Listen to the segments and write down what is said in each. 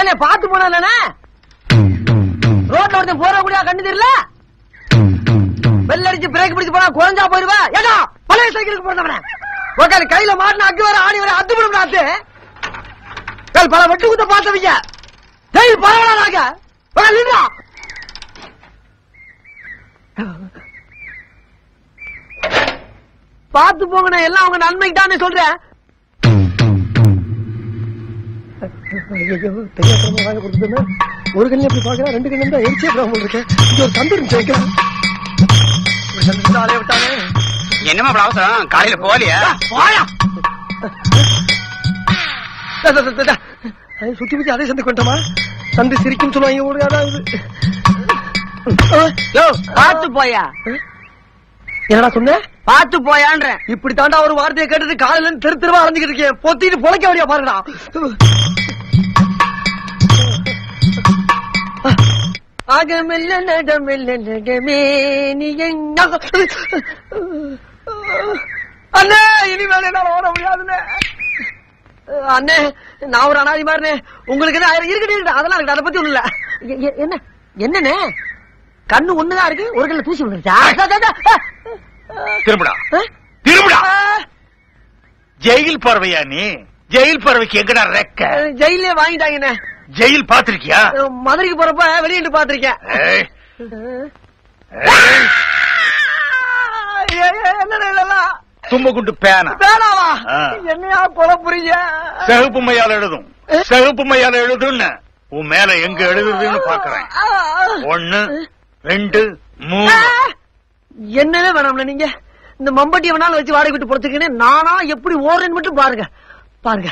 என்ன பாத்து போனா ரோட்ல ஒருத்தன் போற முடியா கண்ணு தெரியல பெல் அடிச்சு பிரேக் பிடிச்சு போனா குறைஞ்சா போயிருவா ஏடா பழைய சைக்கிளுக்கு போறவன உட்காந்து கையில மாட்டின அக்கு வர ஆணி வர அத்து விடும் நாத்து பல வெட்டு குத்த பார்த்தவங்க ஜெயில் பரவாயில்ல பாத்து போங்க எல்லாம் அவங்க நன்மைக்கு தானே சொல்றேன். ஒரு கண்ணு எப்படி பாக்குறேன், ரெண்டு கண்ணு தான் எரிச்சே இருக்கேன். இங்க ஒரு தந்தூர் விட்டாங்க. என்னமா அவசரம், காலையில போலியா? சுத்தி சுத்தி அதே சந்தை கொண்டமா சந்தை சிரிக்கும் சொல்லுவாங்க. பாத்து போயா, என்னடா சொன்ன? பாத்து போயான்ற இப்படி தாண்டா ஒரு வார்த்தையை கேட்டுட்டு காலையில தெரு தெருவா அலைஞ்சுக்கிட்டு இருக்கேன். பொத்திட்டு பொழைக்க வழியா பாருடா. ஆகமில்ல நடமில்ல நடமே நீ அண்ணே, இனிமேல் என்னால ஓட முடியாதுண்ணே. அண்ணே, நான் ஒரு அனாதி மாதிரினே. உங்களுக்கு இருக்கட்டும், அதெல்லாம் இருக்கு, அதை பத்தி ஒண்ணு இல்ல. என்ன என்னண்ணே, கண்ணு ஒண்ணுதான் இருக்கு, ஒரு கண்ணுல தூசி விழுந்துருச்சா? திரும்புடா திரும்புடா. ஜெயில் பறவையா நீ? ஜெயில் பறவைக்கு எங்கடா ரெக்க? ஜெயிலே வாங்கிட்டாங்கண்ணே. ஜெயில் பாத்திருக்கியா? மதுரைக்கு போறப்ப வெளியிட்டு பாத்திருக்கேன். தும்பகுண்டு பேனா பேனாவா? என்னையா கொலை புரிய? சிகப்பு மையால எழுதும், சிகப்பு மையால எழுதுன்னு உன் மேல எங்க எழுதுறதுன்னு பாக்குறேன். 1 2 3. என்னவே வேணாம்ல நீங்க. இந்த மம்பட்டி வேணாலும் வச்சு வாடகை விட்டு பொறுத்துக்கின்னு நானா எப்படி ஓடுறேன்னு மட்டும் பாருங்க பாருங்க.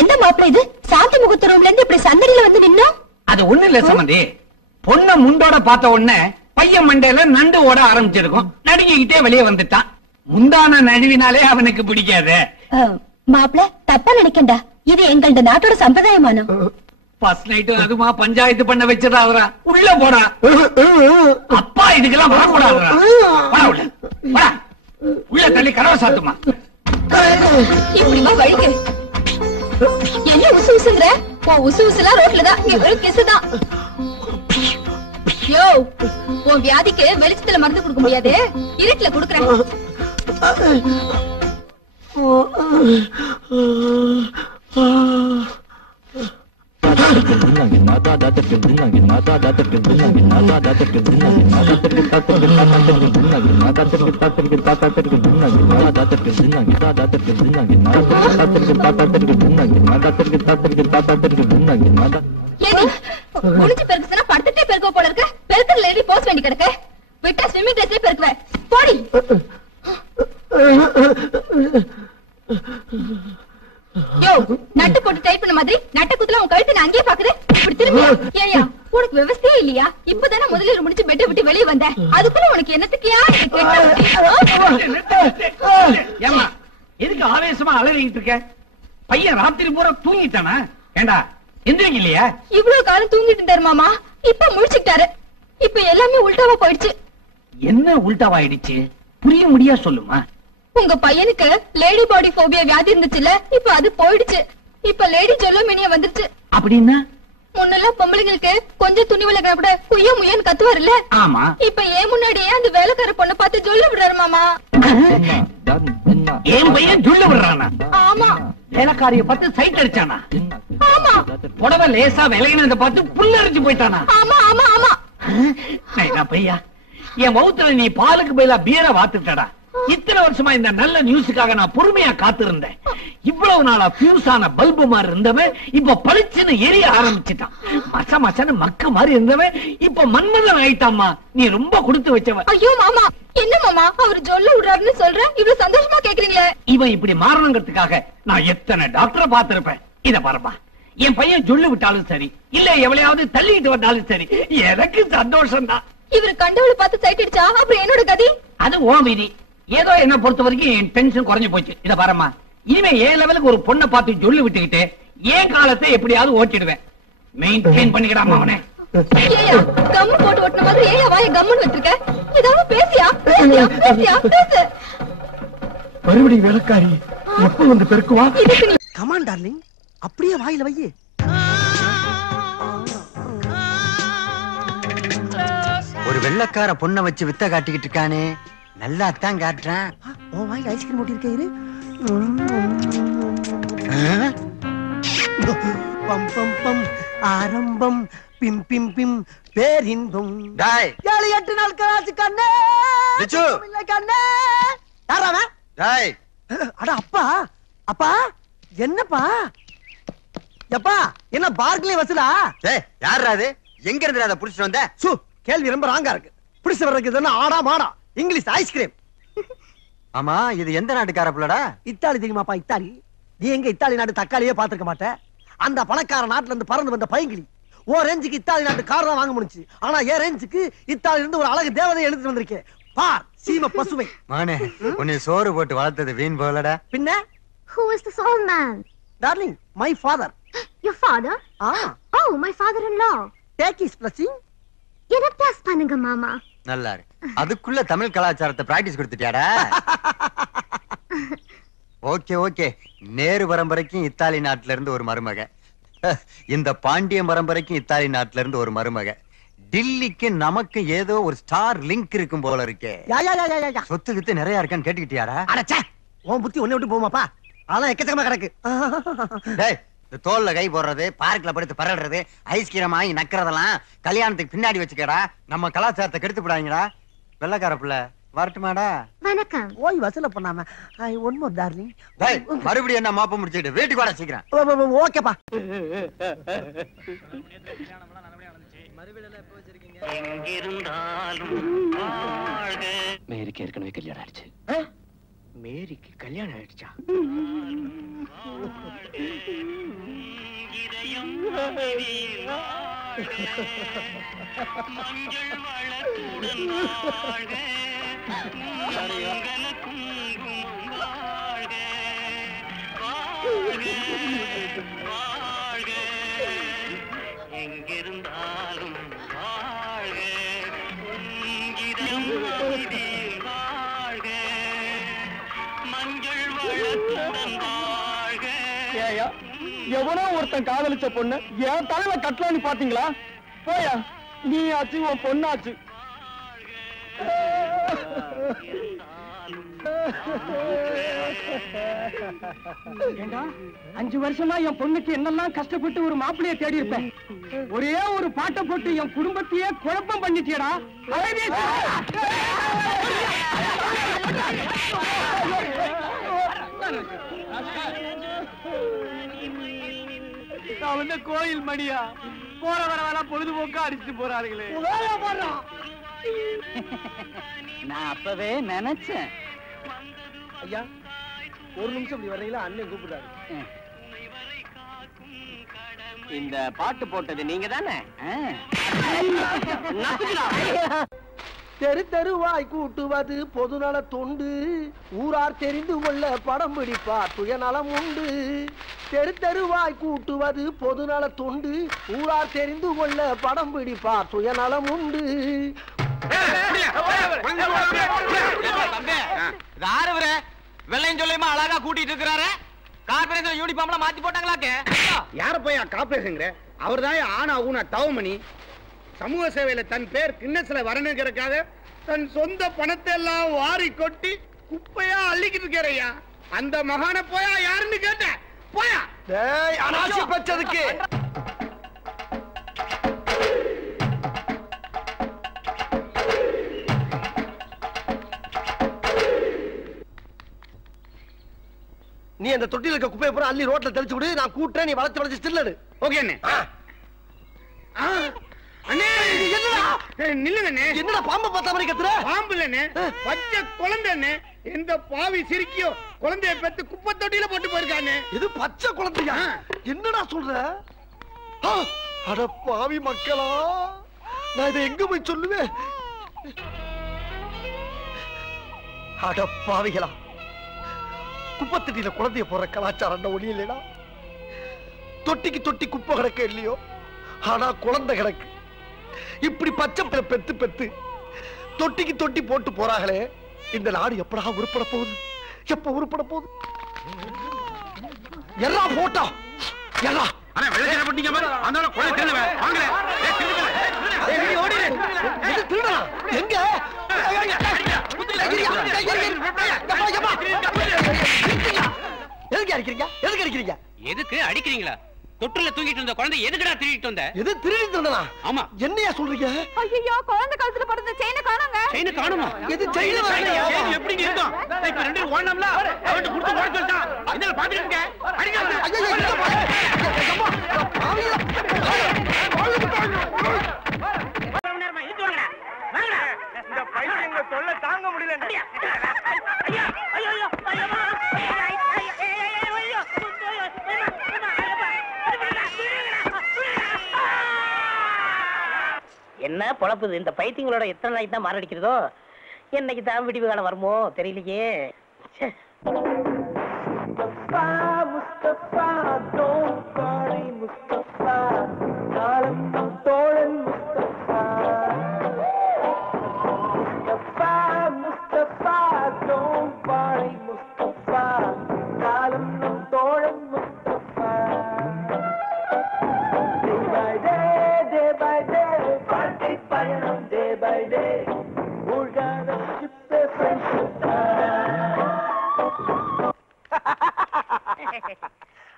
என்ன மாப்பிள இது? சாந்தி முகூர்த்தம்ல இருந்து இப்படி சந்தடியில வந்து நின்னோம். அது ஒண்ணு இல்ல சம்பந்தி, பொண்ண முண்டோட பார்த்த உடனே பையன் மண்டையில நண்டு ஓட ஆரம்பிச்சிருக்கும். நடுங்கிக்கிட்டே வெளியே வந்துட்டான். முந்தான நழுவினாலே அவனுக்கு பிடிக்காது. மாப்பிள தப்பா நினைக்கண்டா, இது எங்களோட நாட்டோட சம்பிரதாயமானோ. ஃபர்ஸ்ட் நைட் அதுமா பஞ்சாயத்து பண்ண வச்சிடாதரா. உள்ள போடா. அப்பா இதுக்கெல்லாம் வரக்கூடாதுடா. உள்ள தள்ளி கதவை சாத்துமா. இப்படிமா வழிக்கு என்ன உசு உசுங்கிற? உசு உசுலாம் ரோட்ல தான், இங்க வெறும் கிசுதான். யோ, உன் வியாதிக்கு வெளிச்சத்துல மருந்து கொடுக்க முடியாது, இருட்டுல கொடுக்கறேன். முடிஞ்சு பெருக்குனா படுத்துட்டே பெருக்க போல இருக்க. பெருக்கல எழுதி போஸ்ட் வேண்டி கிடக்க. விட்டா ஸ்விம்மிங் ட்ரெஸ்லயே பெருக்குவேன். போடி. யோ, நட்டு போட்டு டைட் பண்ண மாதிரி நட்ட குத்துல உன் கழுத்து நான் அங்கேயே பாக்குறேன். இப்படி திரும்பி ஏயா, உனக்கு விவசாயே இல்லையா? இப்பதானே முதல்ல முடிச்சு பெட்டை விட்டு வெளியே வந்த, அதுக்குள்ள உனக்கு என்னத்துக்கியா? ஏமா எதுக்கு ஆவேசமா அலறிக்கிட்டு இருக்க? பையன் ராத்திரி பூரா தூங்கிட்டானா? ஏண்டா எந்திரிக்க இல்லையா? இவ்வளவு காலம் தூங்கிட்டு இருந்தாரு மாமா, இப்ப முழிச்சுக்கிட்டாரு. இப்ப எல்லாமே உல்டாவா போயிடுச்சு. என்ன உல்டாவாயிடுச்சு? புரிய முடியா சொல்லுமா. உங்க பையனுக்கு லேடி பாடி போபியா வியாதி இருந்துச்சுல, இப்ப அது போயிடுச்சு. இப்ப லேடி ஜொல்லோமினியா வந்துருச்சு. அப்படின்னா முன்னெல்லாம் பொம்பளைங்களுக்கு கொஞ்சம் துணி விலகினா கூட குய்யோ முயன்னு கத்துவாரு இல்ல? ஆமா. இப்ப ஏன் முன்னாடியே அந்த வேலைக்கார பொண்ணு பார்த்து ஜொல்ல விடுறாரு மாமா. என் பையன் ஜொல்ல விடுறானா? ஆமா. வேலைக்காரிய பார்த்து சைட் அடிச்சானா? ஆமா. புடவை லேசா விலகினத பார்த்து புல்லரிச்சு போயிட்டானா? ஆமா ஆமா ஆமா. பையா, என் வவுத்துல நீ பாலுக்கு பதிலா பீரை வாத்துட்டடா. இத்தனை வருஷமா இந்த நல்ல நியூஸுக்காக நான் பொறுமையா காத்திருந்தேன். இவ்வளவு நாளா பியூஸான பல்பு மாதிரி இருந்தவன் இப்ப பளிச்சுன்னு எரிய ஆரம்பிச்சுட்டான். மச்ச மச்சன மக்க மாதிரி இருந்தவன் இப்ப மன்மதன் ஆயிட்டாமா. நீ ரொம்ப கொடுத்து வச்சவன். ஐயோ மாமா, என்ன மாமா அவர் ஜொல்ல விடுறாருன்னு சொல்ற, இவ்வளவு சந்தோஷமா கேக்குறீங்களே? இவன் இப்படி மாறணுங்கிறதுக்காக நான் எத்தனை டாக்டரை பார்த்திருப்பேன். இத பாருப்பா, என் பையன் ஜொல்லு விட்டாலும் சரி, இல்ல எவளையாவது தள்ளிட்டு வந்தாலும் சரி, எனக்கு சந்தோஷம் தான். இவரு கண்டவளை பார்த்து சைட் அடிச்சா அப்புறம் என்னோட கதி? அது ஓ விதி. ஏதோ என்ன பொறுத்த வரைக்கும் என் டென்ஷன் குறைஞ்சு போச்சு. இத பாருமா, இனிமே ஏன் லெவலுக்கு ஒரு பொண்ணை பார்த்து ஜொல்லு விட்டுக்கிட்டு ஏன் காலத்தை எப்படியாவது ஓட்டிடுவேன். மெயின்டைன் பண்ணிக்கிடாம அவனே. ஏயா கம்மு போட்டு ஓட்டுன மாதிரி ஏயா வாயை கம்முன்னு வச்சிருக்க? ஏதாவது பேசியா பேசு. மறுபடியும் வேலைக்காரி எப்ப வந்து பெருக்குவா? கமான் டார்லிங், அப்படியே வாயில வையே. ஒரு வெள்ளக்கார பொண்ணை வச்சு வித்த காட்டிக்கிட்டு இருக்கானே, நல்லா தான் காட்டுறான். உன் வாயில ஐஸ்கிரீம் ஊட்டி இருக்க இரு. பம் பம் பம் ஆரம்பம் பிம் பிம் பிம் பேரின்பம். டேய் 7-8 நாள் கராச்சு கண்ணே. பிச்சு. இல்ல கண்ணே. யாராவா? டேய் அட அப்பா, அப்பா என்னப்பா? எப்பா என்ன பார்க்லே வசூலா? டேய் யாரா அது? எங்க இருந்து அத புடிச்சிட்டு வந்த? சு, கேள்வி ரொம்ப ராங்கா இருக்கு. புடிச்சு வர்றதுக்கு என்ன ஆடா மாடா? English ice cream. ஆமா, இது எந்த நாட்டுக்கார புள்ளடா? இத்தாலி தெரியுமாப்பா? இத்தாலி. நீ எங்க இத்தாலி நாட்டு தக்காளியே பாத்துக்க மாட்ட. அந்த பணக்கார நாட்டுல இருந்து பறந்து வந்த பைங்கிளி ஓ ரேஞ்சுக்கு இத்தாலி நாட்டு கார் தான் வாங்க முடிஞ்சு. ஆனா ஏன் ரேஞ்சுக்கு இத்தாலி இருந்து ஒரு அழகு தேவதை எடுத்துட்டு வந்திருக்கேன். பார் சீம பசுமை. மானே, உன்னை சோறு போட்டு வளர்த்தது வீண் போலடா. பின்ன Who is this old man? Darling, my father. Your father? Oh, my father-in-law. Take his blessing. என்ன பிளஸ் பண்ணுங்க மாமா. நல்லா இருக்கு. அதுக்குள்ள தமிழ் கலாச்சாரத்தை பிராக்டிஸ் கொடுத்துட்டியாடா? Okay okay. நேரு பரம்பரைக்கும் இத்தாலி நாட்டுல இருந்து ஒரு மருமக, இந்த பாண்டியன் பரம்பரைக்கும் இத்தாலி நாட்டுல இருந்து ஒரு மருமக, டில்லிக்கு நமக்கு ஏதோ ஒரு ஸ்டார் லிங்க் இருக்கும் போல இருக்கே. சொத்து கித்து நிறைய இருக்கான்னு கேட்டுக்கிட்டியாடா? அடச்சே, உன் புத்தி ஒண்ணே விட்டு போமாப்பா. அதெல்லாம் எக்கச்சக்கமா கிடக்கு. டேய், இந்த தோல்ல கை போடுறது, பார்க்ல படுத்து பரடுறது, ஐஸ்கிரீம் வாங்கி நக்கறதெல்லாம் கல்யாணத்துக்கு பின்னாடி வச்சுக்கடா. நம்ம கலாச்சாரத்தை கெடுத்து விடாங்கடா. வெள்ளக்கார பிள்ளை வரட்டுமாடா? வணக்கம். ஓய் வசூல பண்ணாம ஐ ஒன் மோர் டார்லிங். டேய், மறுபடியும் என்ன மாப்ப முடிச்சிட்டு வீட்டுக்கு வர சீக்கிரம். ஓகேப்பா. மேரிக்கு ஏற்கனவே கல்யாணம் ஆயிடுச்சு. மேரிக்கு கல்யாணம் ஆயிடுச்சா? எங்கிருந்தாலும் எவனோ ஒருத்தன் காதலிச்ச பொண்ணு என் தலையில கட்டலான்னு பாத்தீங்களா? போயா, நீ ஆச்சு உன் பொண்ணாச்சு. ஏண்டா, 5 வருஷமா என் பொண்ணுக்கு என்னெல்லாம் கஷ்டப்பட்டு ஒரு மாப்பிள்ளைய தேடி இருப்பேன். ஒரே ஒரு பாட்டை போட்டு என் குடும்பத்தையே குழப்பம் பண்ணிட்டியடா. நான் வந்து கோயில் மணியா போற வர பொழுதுபோக்கா அடிச்சுட்டு போறாருங்களே. நான் அப்பவே நினைச்சேன். ஐயா ஒரு நிமிஷம் இப்படி வர்றீங்களா? அண்ணன் கூப்பிடுறாரு. இந்த பாட்டு போட்டது நீங்க தானே? தெரு தெருவாய் கூட்டுவது பொதுநல தொண்டு, ஊரார் தெரிந்து கொள்ள படம் பிடிப்பார் சுயநலம் உண்டு. தெரு தெருவாய் கூட்டுவது பொதுநல தொண்டு, ஊரார் தெரிந்து கொள்ள படம் பிடிப்பார் சுயநலம் உண்டு. வெள்ளையும் சொல்லியுமா அழகா கூட்டிட்டு இருக்கிறாரு. கார்பரேஷன் யூனிஃபார்ம்ல மாத்தி போட்டாங்களாக்கே. யார போய் கார்பரேஷன்? அவர் தான் ஆனா ஊனா டவுமணி. சமூக சேவையில தன் பேர் கின்னஸ்ல வரணுங்கிறதுக்காக தன் சொந்த பணத்தை எல்லாம் வாரி கொட்டி குப்பையா அள்ளிக்கிட்டு இருக்கிறையா. அந்த மகான போயா யாருன்னு கேட்ட போயா. அனாசி பச்சதுக்கு நீ அந்த தொட்டில இருக்க குப்பையை பூரா அள்ளி ரோட்ல தெளிச்சு விடு. நான் கூட்டுறேன், நீ வளைச்சு ஸ்டில். ஓகே அண்ணே. அண்ணே என்னடா நில்லுங்க அண்ணே. என்னடா பாம்பை பார்த்த மாதிரி கத்துற? பாம்பு இல்லண்ணே, பச்சை குழந்தை அண்ணே. எந்த பாவி சிரிக்கியோ குழந்தைய பெத்து குப்பை தொட்டியில போட்டு போயிருக்கானே. இது பச்சை குழந்தையா? என்னடா சொல்ற? அட பாவி மக்களா, நான் இதை எங்க போய் சொல்லுவேன்? அட பாவிகளா, குப்பை தொட்டியில குழந்தைய போற கலாச்சாரம் ஒளி இல்லைடா. தொட்டிக்கு தொட்டி குப்பை கிடக்க இல்லையோ, ஆனா குழந்தை கிடக்கு. இப்படி பச்சை பெத்து பெத்து தொட்டிக்கு தொட்டி போட்டு போறாங்களே, இந்த நாடு எப்படா உருப்பட போகுது? எப்ப உருப்பட போகுது? எல்லா போட்டா எல்லா எதுக்கு அடிக்கிறீங்க? எதுக்கு அடிக்கிறீங்களா? தொட்டில தூங்கிட்டு இருந்த குழந்தை எதுக்குடா திருடிட்டு வந்த? எது திருடிட்டு வந்தனா? ஆமா. என்னையா சொல்றீங்க? ஐயோ, குழந்தை கழுத்துல படுத்த செயினை காணோங்க. செயினை காணுமா? எது செயினை வரலையா? எப்படிங்க இருக்கும்? இப்ப ரெண்டு பேரும் ஓடணும்ல, அவன்கிட்ட கொடுத்து ஓட சொல்லிட்டான். இதெல்லாம் பாத்துட்டு இருக்க. அடிக்காத. ஐயோ, இந்த பையங்க தொல்லை தாங்க முடியல. என்ன பொழப்புது இந்த பைத்தியங்களோட? எத்தனை நாளைக்கு தான் மாரடிக்கிறதோ? என்னைக்கு தான் விடிவு காலம் வருமோ தெரியலையே.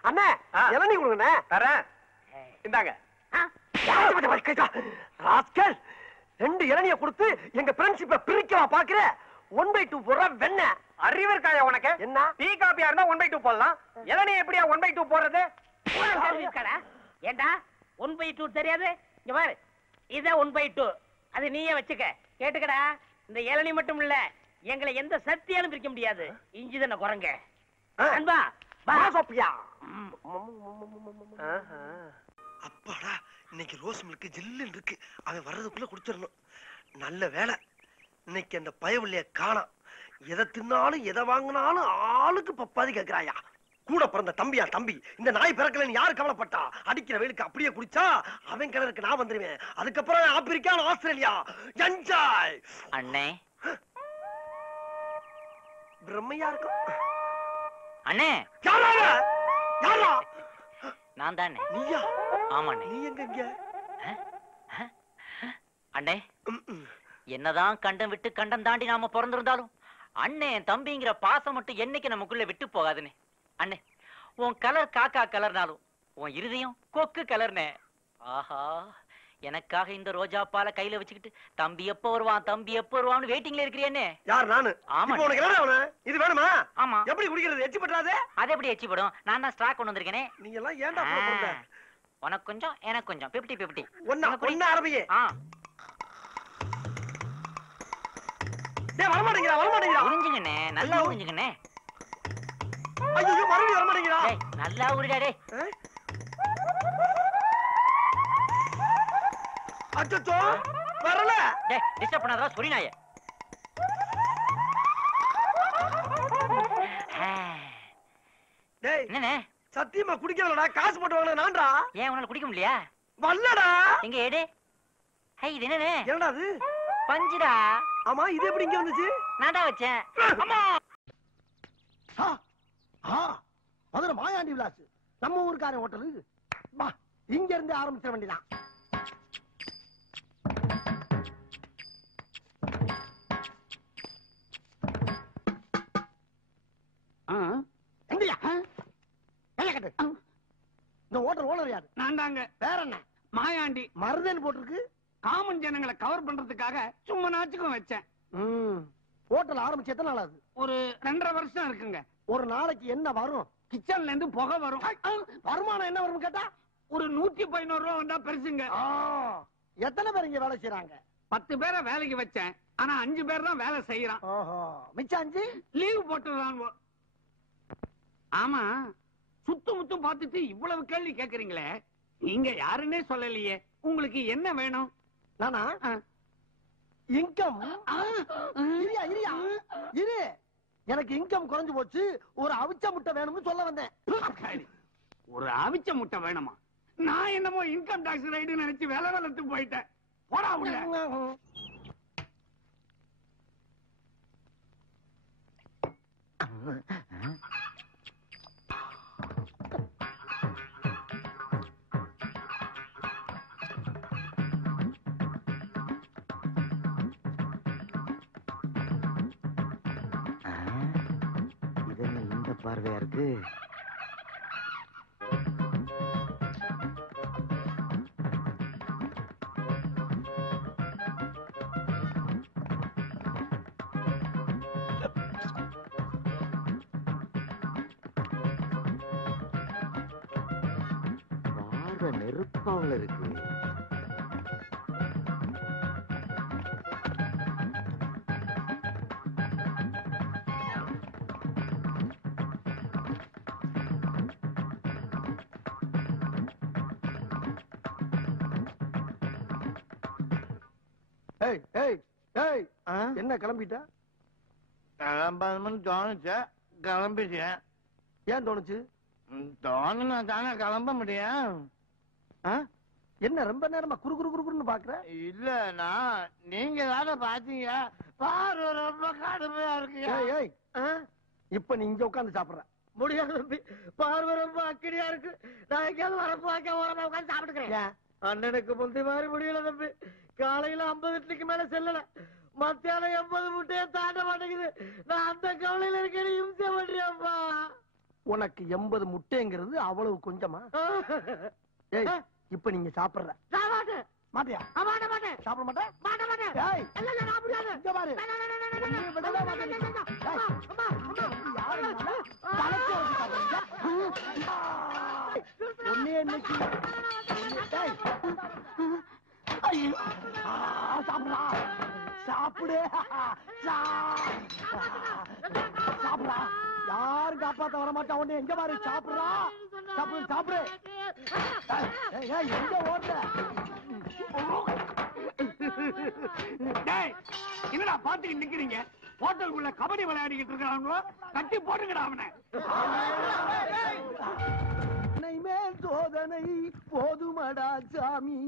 அண்ணே, இளநீ கொடுங்கண்ணே. தரேன், இந்தாங்க. ராஸ்கல், 2 இளநிய கொடுத்து எங்க ஃப்ரெண்ட்ஷிப்பை பிரிக்கவா பாக்குற? 1/2 போடுற வெண்ண. அறிவு இருக்காயா உனக்கு? என்ன டீ காப்பியா இருந்தா 1/2 போடலாம். இளநீ எப்படியா 1/2 போடுறது? ஏண்டா 1/2 தெரியாது? இங்க பாரு, இத 1/2 அது நீயே வச்சுக்க. கேட்டுக்கடா, இந்த இளநீ மட்டும் இல்ல, எங்களை எந்த சக்தியாலும் பிரிக்க முடியாது. இஞ்சி தானே குரங்க. அன்பா அப்பாடா, இன்னைக்கு ரோஸ் மில்க் ஜில்லுன்னு இருக்கு. அவன் வர்றதுக்குள்ள குடிச்சிடணும். நல்ல வேலை, இன்னைக்கு அந்த பயவுள்ளைய காணோம். எதை தின்னாலும் எதை வாங்கினாலும் ஆளுக்கு பப்பாதி கேட்கிறாயா. கூட பிறந்த தம்பியா தம்பி, இந்த நாய் பிறக்கலன்னு யாரு கவலைப்பட்டா? அடிக்கிற வெயிலுக்கு அப்படியே குடிச்சா அவன் கிணறுக்கு நான் வந்துருவேன். அதுக்கப்புறம் ஆப்பிரிக்கா, ஆஸ்திரேலியா என்ஜாய். அண்ணே, பிரம்மையா இருக்கும். அண்ணே, யாரா யாரா? நான் தானே. நீயா? ஆமாண்ணே. நீ எங்க? அண்ணே, என்னதான் கண்டம் விட்டு கண்டம் தாண்டி நாம பிறந்திருந்தாலும் அண்ணே தம்பிங்கிற பாசம் மட்டும் என்னைக்கு நமக்குள்ள விட்டு போகாதுன்னு. அண்ணே, உன் கலர் காக்கா கலர்னாலும் உன் இருதயம் கொக்கு கலர்னே. ஆஹா, எனக்காக இந்த ரோஜா பால கையில வச்சுக்கிட்டு தம்பி எப்ப வருவான் தம்பி எப்ப வருவான்னு வெயிட்டிங்ல இருக்கிறியேன்னு. யார்? நானு. ஆமா. உனக்கு என்ன அவனு? இது வேணுமா? ஆமா. எப்படி குடிக்கிறது? எச்சி பட்டாதே. அது எப்படி எச்சி படும்? நான் தான் ஸ்டாக் கொண்டு வந்திருக்கேனே. நீங்க எல்லாம் ஏன்டா போறீங்க? உனக்கு கொஞ்சம் எனக்கு கொஞ்சம் 50-50. ஒண்ணா அரபியே. டேய், வர மாட்டேங்கடா. உறிஞ்சுங்கண்ணே, நல்லா உறிஞ்சுங்கண்ணே. ஐயோ, மறுபடியும் வர மாட்டேங்கடா. டேய், நல்லா உறிடா டேய். அச்சச்சோ, வரல. டேய், டிஸ்டர்ப் பண்ணாதடா சொரி நாயே. டேய், என்னண்ணே? சத்தியமா குடிக்கலடா. காசு போட்டு வாங்குன நான்டா. ஏன் உன்னால குடிக்க முடியலையா? வல்லடா. எங்க எடு. ஹை, இது என்னண்ணே? என்னடா அது? பஞ்சுடா. ஆமா, இது எப்படி இங்க வந்துச்சு? நான்டா வச்சேன். அம்மா. மதுரை மாயாண்டி விலாஸ், நம்ம ஊருக்கார ஹோட்டலு. வா, இங்க இருந்து ஆரம்பிச்சிட வேண்டியதான். இந்த ஹோட்டல் ஓனர் யாரு? நான் தாங்க. வேற என்ன? மாயாண்டி. மருதன் போட்டிருக்கு. காமன் ஜனங்களை கவர் பண்றதுக்காக சும்மா நாச்சுக்கும் வச்சேன். ஹோட்டல் ஆரம்பிச்சு எத்தனை நாள் ஆகுது? ஒரு 2.5 வருஷம் இருக்குங்க. ஒரு நாளைக்கு என்ன வரும்? கிச்சன்ல இருந்து புகை வரும். வருமானம் என்ன வரும் கேட்டா ஒரு 115 ரூபா வந்தா பெருசுங்க. எத்தனை பேர் இங்க வேலை செய்யறாங்க? 10 பேரை வேலைக்கு வச்சேன். ஆனா 5 பேர் தான் வேலை செய்யறான். மிச்சம் 5 லீவு போட்டுறான். ஆமா, சுத்து முத்தும் பார்த்துட்டு இவ்வளவு கேள்வி கேக்குறீங்களே, நீங்க யாருன்னே சொல்லலையே. உங்களுக்கு என்ன வேணும்? நானா இன்கம் இரு, எனக்கு இன்கம் குறைஞ்சு போச்சு, ஒரு அவிச்ச முட்டை வேணும்னு சொல்ல வந்தேன். ஒரு அவிச்ச முட்டை வேணுமா? நான் என்னமோ இன்கம் டாக்ஸ் ரைடு நினைச்சு வேலை வளர்த்து போயிட்டேன். போடா உள்ள. இந்த பார்வையா இருக்கு. பார்வை நெருப்பாவில் இருக்கு. என்ன கிளம்பிட்ட? கிளம்பணும்னு தோணுச்சு, கிளம்பிட்டேன். ஏன் தோணுச்சு? தோணுனா தானே கிளம்ப முடியும். என்ன ரொம்ப நேரமா குறு குறு குறுன்னு பாக்குற? இல்லனா நீங்க தானே பாத்தீங்க, பாரு ரொம்ப கடுமையா இருக்கு. இப்ப நீ இங்க உட்காந்து சாப்பிடுற முடியாது தம்பி, பார்வை ரொம்ப அக்கடியா இருக்கு. நான் எங்கேயாவது வரப்பாக்க ஓரமா உட்காந்து சாப்பிட்டுக்கிறேன். அண்ணனுக்கு முந்தி மாதிரி முடியல தம்பி. காலையில 50 இட்லிக்கு மேல செல்லல, மத்தியானம் 80 முட்டையை தாண்ட மாட்டேங்குது. நான் அந்த கவலையில இருக்கேன், இம்சை பண்றியாப்பா. உனக்கு 80 முட்டைங்கிறது அவ்வளவு கொஞ்சமா? இப்ப நீங்க சாப்பிடுற மாட்டியா? சாப்பிட மாட்டேன். ஒன்னே இன்னைக்கு சாப்பிடா சாப்பிடு சாப்பிடா. யாரும் காப்பாத்த வர மாட்டா. உடனே எங்க பாரு சாப்பிடுறா. சாப்பிடு சாப்பிடு. எங்க ஓடுற? என்னடா பாத்துக்கிட்டு நிக்கிறீங்க? ஹோட்டலுக்குள்ள கபடி விளையாடிக்கிட்டு இருக்காங்களோ, கட்டி போட்டுக்கடா அவனை. மேல் சோதனை போதுமடா சாமி,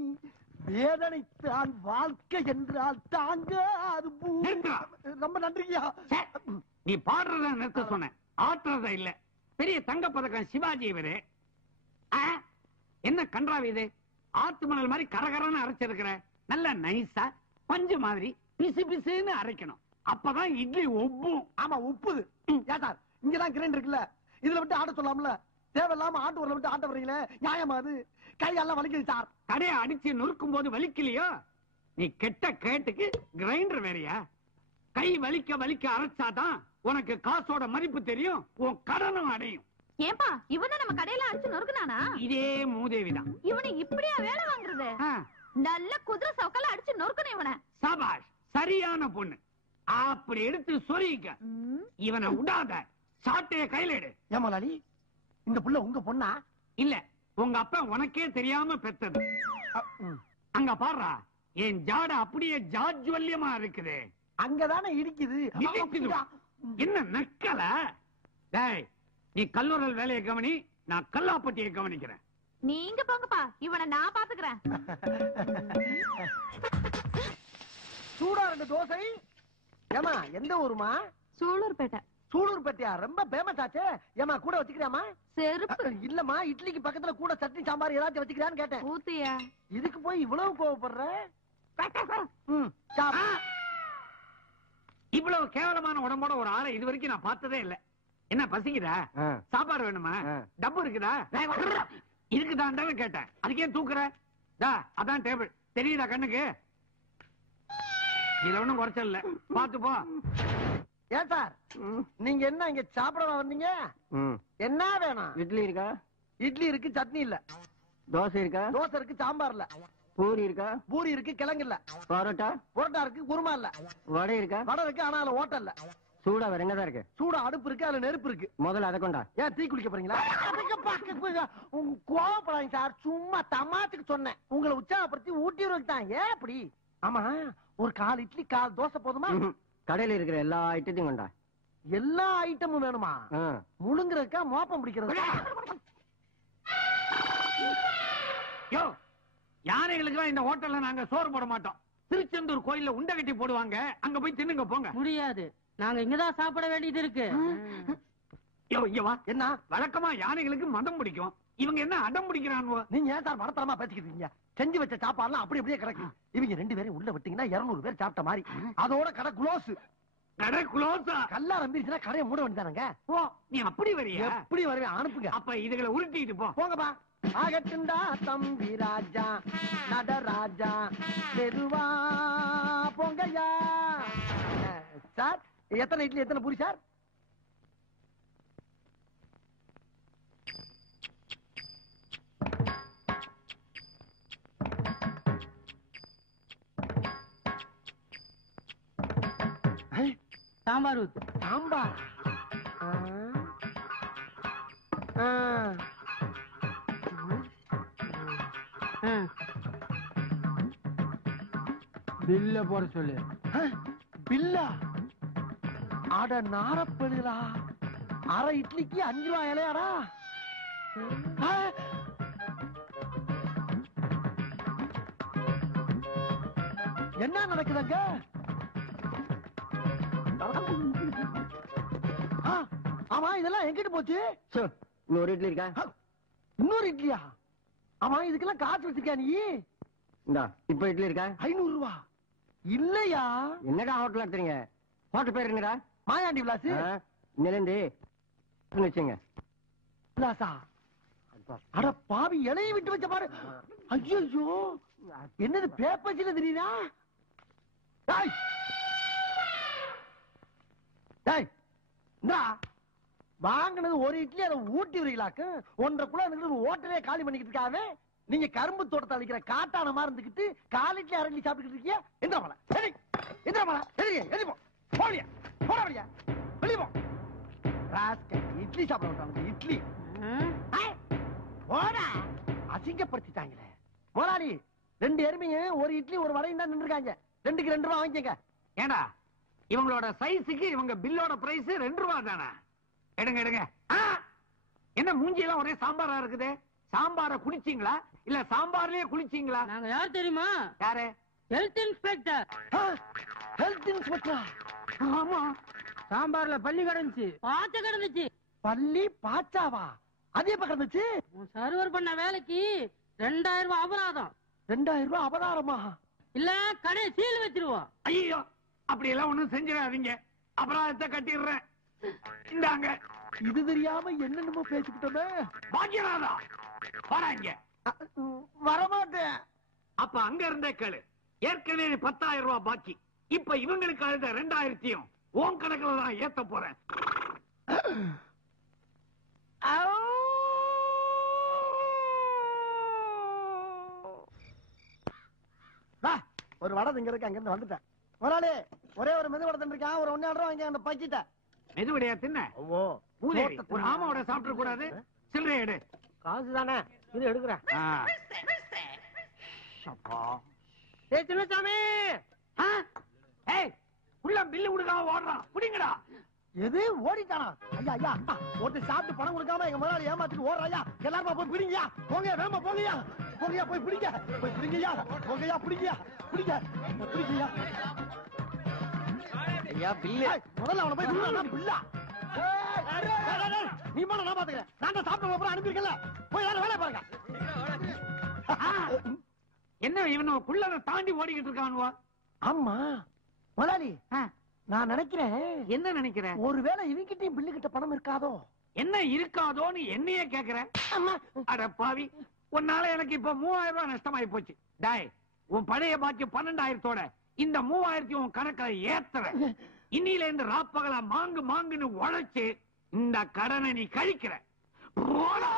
வேதனைத்தான் வாழ்க்கை என்றால் தாங்க அது. ரொம்ப நன்றியா. நீ பாடுறத நிறுத்த சொன்ன, ஆட்டுறத இல்ல. பெரிய தங்க பதக்கம் சிவாஜி இவரு. என்ன கன்றாவி இது? ஆத்து மணல் மாதிரி கரகரன்னு அரைச்சிருக்கிற. நல்ல நைஸா பஞ்சு மாதிரி பிசு பிசுன்னு அரைக்கணும். அப்பதான் இட்லி ஒப்பும். ஆமா உப்புது. சார் இங்கதான் கிரைண்டர் இருக்குல்ல, இதுல விட்டு ஆட்ட சொல்லாமல. தேவையில்லாம ஆட்டு உரல விட்டு ஆட்ட வர்றீங்களே, நியாயமா? அது கையெல்லாம் வலிக்குது சார். கடையை அடிச்சு நொறுக்கும் போது வலிக்கலையோ? நீ கெட்ட கேட்டுக்கு கிரைண்டர் வேறையா? கை வலிக்க வலிக்க அரைச்சாதான் உனக்கு காசோட மதிப்பு தெரியும், உன் கடனும் அடையும். ஏன்பா இவனை நம்ம கடையில அடிச்சு நொறுக்குனானா? இதே மூதேவிதான். இவனை இப்படியா வேலை வாங்குறது? நல்ல குதிரை சவுக்கால அடிச்சு நொறுக்கணும் இவனை. சபாஷ், சரியான பொண்ணு. அப்படி எடுத்து சொரிக்க. இவனை விடாத, சாட்டைய கையில எடு. ஏமாலாளி, இந்த புள்ள உங்க பொண்ணா? இல்ல, உங்க அப்பா உனக்கே தெரியாம பெத்தது. அங்க பாடுறா, என் ஜாட அப்படியே ஜாஜ்வல்யமா இருக்குது. அங்கதானே இடிக்குது. என்ன நக்கல? டேய், நீ கல்லூரல் வேலையை கவனி, நான் கல்லாப்பட்டியை கவனிக்கிறேன். நீங்க போங்கப்பா, இவனை நான் பாத்துக்கிறேன். சூடா 2 தோசை. ஏமா எந்த ஊருமா? சூலூர்பேட்டை. சூலூர்பேட்டையா? ரொம்ப பேமஸ் ஆச்சே. ஏமா கூட வச்சுக்கிறியாமா? செருப்பு இல்லம்மா, இட்லிக்கு பக்கத்துல கூட சட்னி சாம்பார் ஏதாச்சும் வச்சுக்கிறான்னு கேட்டேன். ஊத்தியா? இதுக்கு போய் இவ்வளவு கோவப்படுற? இவ்வளவு கேவலமான உடம்போட ஒரு ஆளை இது வரைக்கும் நான் பார்த்ததே இல்ல. என்ன பசிக்குதா? சாப்பாடு வேணுமா? டப்பு இருக்குதா? இருக்குதான்னு கேட்டேன். அதுக்கே தூக்குற? அதான் டேபிள் தெரியுதா கண்ணுக்கு? இதுல ஒண்ணும் குறைச்சல் இல்ல, பாத்து போ. ஏன் சார் நீங்க என்ன இங்க சாப்பிட வந்தீங்க? என்ன வேணும்? இட்லி இருக்கா? இட்லி இருக்கு, சட்னி இல்ல. தோசை இருக்கா? தோசை இருக்கு, சாம்பார் இல்ல. பூரி இருக்கா? பூரி இருக்கு, கிழங்கு இல்ல. பரோட்டா? பரோட்டா இருக்கு, குருமா இல்ல. வடை இருக்கா? வடை இருக்கு, ஆனா அதுல ஓட்டை இல்ல. சூடா வேற என்னதான் இருக்கு? சூடா அடுப்பு இருக்கு, அதுல நெருப்பு இருக்கு. முதல்ல அதை கொண்டா. ஏன் டீ குடிக்க போறீங்களா? கோவப்படாதீங்க சார், சும்மா தமாத்துக்கு சொன்னேன். உங்களை உற்சாகப்படுத்தி ஊட்டி தான். ஏன் அப்படி? ஆமா, ஒரு 4 இட்லி 4 தோசை போதுமா? கடையில இருக்கிற எல்லா ஐட்டத்தையும் கொண்டா. எல்லா ஐட்டமும் வேணுமா? முழுங்குறதுக்கா மோப்பம் பிடிக்கிறதுக்கா? யோ, யானைகளுக்கு இந்த ஹோட்டல்ல நாங்க சோறு போட மாட்டோம். திருச்செந்தூர் கோயில்ல உண்டை கட்டி போடுவாங்க, அங்க போய் தின்னுங்க போங்க. முடியாது, நாங்க இங்கதான் சாப்பிட வேண்டியது இருக்கு. யோ, இங்க வா. என்ன? வழக்கமா யானைகளுக்கு மதம் பிடிக்கும், இவங்க என்ன அடம் பிடிக்கிறானுவோ? நீங்க ஏன் சார் மடத்தரமா பேசிக்கிட்டீங்க? செஞ்சு வச்ச சாப்பாடுலாம் அப்படி அப்படியே கிடக்கு. இவங்க 2 பேரும் உள்ள விட்டீங்கன்னா 200 பேர் சாப்பிட்ட மாதிரி. அதோட கடை குளோஸ். கடை குளோஸா? கல்லா நம்பிருச்சுன்னா கடையை மூட வேண்டியதானங்க. ஓ, நீ அப்படி வரியா? எப்படி வருவேன்? அனுப்புங்க. அப்ப இதுகளை உருட்டிட்டு போ. போங்கப்பா. ஆகட்டுண்டா தம்பி ராஜா, நடராஜா, மெதுவா போங்கய்யா. சார், எத்தனை இட்லி எத்தனை பூரி சார்? சாம்பார் ஊத்து. சாம்பார்? பில்ல போட சொல்லு. பில்லா? அட நாரப்படுகளா, அரை இட்லிக்கு 5 ரூபாய் இலையாடா? என்ன நடக்குதுங்க? ஆமா, இதெல்லாம் எங்கிட்டு போச்சு? இன்னொரு இட்லி இருக்கா? இன்னொரு இட்லியா? ஆமா, இதுக்கெல்லாம் காசு வச்சிருக்கியா நீ? இந்தா, இப்ப இட்லி இருக்கா? 500 ரூபாய் இல்லையா? என்னடா ஹோட்டல் நடத்துறீங்க? ஹோட்டல் பேர் என்னடா? மாயாண்டி விலாஸ். நிலந்து வச்சுங்க. விலாசா? அட பாவி, இலையை விட்டு வச்ச பாரு. ஐயோ, என்னது பேப்பர்ஸ்ல தெரியுதா? வாங்கினது ஒரு இட்லி, அதை ஊட்டி வரீங்களாக்கு. 1.5 கிலோ ஓட்டலே காலி பண்ணிக்கிட்டு இருக்காவே. நீங்க கரும்பு தோட்டத்தை அழிக்கிற காட்டான மாதிரி இருந்துகிட்டு 4 இட்லி 1/2 இட்லி சாப்பிட்டு இருக்கீங்க. எந்த மலை சரி, எந்த மலை சரி, எதிப்போம் போடியா, போடியா, வெளிப்போ. இட்லி சாப்பிட விட்டாங்க. இட்லி போடா, அசிங்கப்படுத்திட்டாங்களே. முதலாளி, 2 எருமைங்க, ஒரு இட்லி ஒரு வடையும் தான் நின்றுருக்காங்க. 2க்கு 2 ரூபாய் வாங்கிக்கங்க. ஏண்டா, இவங்களோட சைஸுக்கு இவங்க பில்லோட பிரைஸ் 2 ரூபாய் தானே? எடுங்க எடுங்க. என்ன மூஞ்சி எல்லாம் ஒரே சாம்பாரா இருக்குது? சாம்பார குடிச்சீங்களா இல்ல சாம்பார்லயே குளிச்சீங்களா? நாங்க யார் தெரியுமா? யாரு? Health inspector. Health inspector? ஆமா, சாம்பார்ல பள்ளி கிடந்துச்சு, பாச்ச கிடந்துச்சு. பள்ளி பாச்சாவா? அது எப்ப கிடந்துச்சு? சர்வர் பண்ண வேலைக்கு 2000 ரூபாய் அபராதம். 2000 ரூபாய் அபராதமா? இல்ல கடை சீல் வச்சிருவோம். ஐயோ, அப்படி எல்லாம் ஒண்ணும் செஞ்சிடாதீங்க, அபராதத்தை கட்டிடுறேன். இந்தாங்க. இது தெரியாம என்னென்னமோ பேசிக்கிட்டோமே. பாக்கியநாதா, வராங்க. வரமாட்டேன். அப்ப அங்க இருந்தே கேளு. ஏற்கனவே 10,000 ரூபாய் பாக்கி. இப்ப இவங்களுக்கு அழுத 2000 உன் கணக்குல தான் ஏத்த போறேன். ஒரு வடை இங்க இருக்கு, அங்க இருந்து வந்துட்டேன். முதலாளி, ஒரே ஒரு மெது வடை இருக்கா, ஒரு 1.5 ரூபாய் வாங்கி அந்த பக்கிட்ட. மெதுவடையா தின்ன? பூதேவி, ஒரு ஆமாவோட சாப்பிட கூடாது. சில்லறை எடு. காசு தானே, இது எடுக்கிறேன். சின்னசாமி, உள்ள பில்லு கொடுக்காம ஓடுறான், குடிங்கடா. எது ஓடிட்டானா? ஐயா ஐயா, ஒருத்தர் சாப்பிட்டு பணம் கொடுக்காம எங்க முதலாளி ஏமாத்திட்டு ஓடுறாயா. எல்லாருமா போய் பிடிங்கயா, போங்க, வேமா போங்கயா, போங்கயா, போய் பிடிங்க, போய் பிடிங்கயா, போங்கயா, பிடிங்கயா, பிடிங்க, பிடிங்கயா. ஐயா பில்லு. முதல்ல அவனை போய் பிடிங்க. பில்லா நீ போன, நான் பாத்துக்கிறேன். நான் தான் சாப்பிட்ட அப்புறம் அனுப்பியிருக்கல. போய் வேலை பாருங்க. என்ன இவனுக்குள்ள தாண்டி ஓடிக்கிட்டு இருக்கானுவா? ஆமா முதலாளி, நான் நினைக்கிறேன். என்ன நினைக்கிற? ஒருவேளை இவங்கிட்டையும் பில்லு கிட்ட பணம் இருக்காதோ? என்ன இருக்காதோன்னு என்னையே கேக்குற? அட பாவி, உன்னால எனக்கு இப்ப 3000 ரூபாய் நஷ்டமாயி போச்சு. டாய், உன் பழைய பாக்கி 12,000 இந்த 3000 உன் கணக்கில் ஏத்துற. இன்னில இருந்து ராப்பகலா மாங்குன்னு உழைச்சு இந்த கடனை நீ கழிக்கிற. போடா.